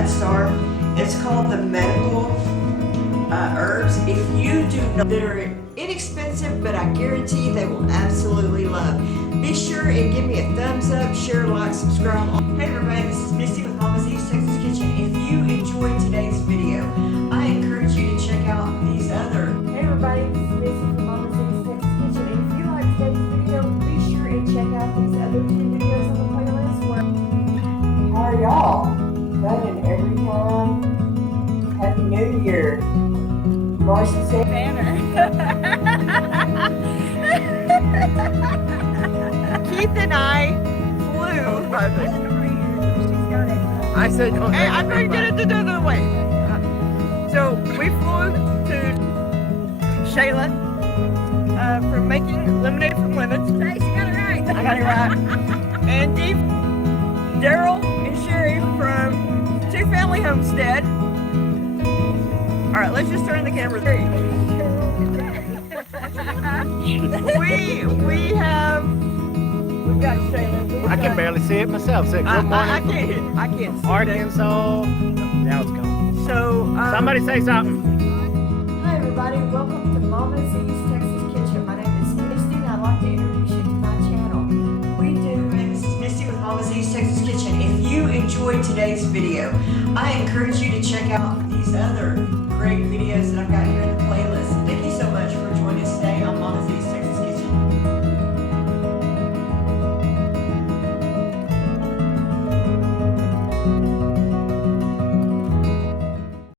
Glad Star. It's called the medical herbs. If you do not, that are inexpensive, but I guarantee they will absolutely love. Be sure and give me a thumbs up, share, like, subscribe. Hey everybody, this is Misty with Mama Z's Texas Kitchen. If you enjoyed today's video, I encourage you to check out these other. Hey everybody, this is Misty with Mama Z's Texas Kitchen. And if you like today's video, be sure and check out these other 2 videos on the playlist. How are y'all? Running every time. Happy New Year. Marcy said Banner. Keith and I flew. I said, hey, I'm going to get it the other way. So we flew to Shayla for making lemonade from lemons. Hey, she got it right. I got it right. And Dee, Daryl, and Sherry from Two Family Homestead. All right, let's just turn the camera. We've got Shayla. I can barely see it myself. Say good morning. I can't see Arkansas. Now it's gone. So somebody say something. Hi everybody, welcome to Mama Z's Texas Kitchen. My name is Misty and I'd like to introduce you to my channel. This is Misty with Mama Z's Texas Kitchen. If you enjoyed today's video, I encourage you to check out these other great videos that I've got here in the playlist. Thank you so much for joining us today.